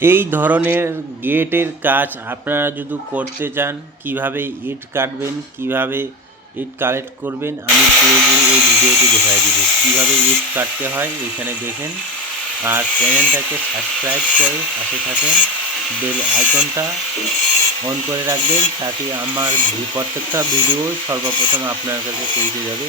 এই ধরনের গেটের কাজ আপনারা যদি করতে চান, কিভাবে ইট কাটবেন, কিভাবে ইট কালেক্ট করবেন, আমি পুরোপুরি এই ভিডিওতে দেখাই দিব। কিভাবে ইট কাটতে হয় এখানে দেখেন। আর চ্যানেলটাকে সাবস্ক্রাইব করে পাশে থাকেন, বেল আইকনটা অন করে রাখবেন, তাতে আমার প্রত্যেকটা ভিডিও সর্বপ্রথম আপনার কাছে পৌঁছে যাবে।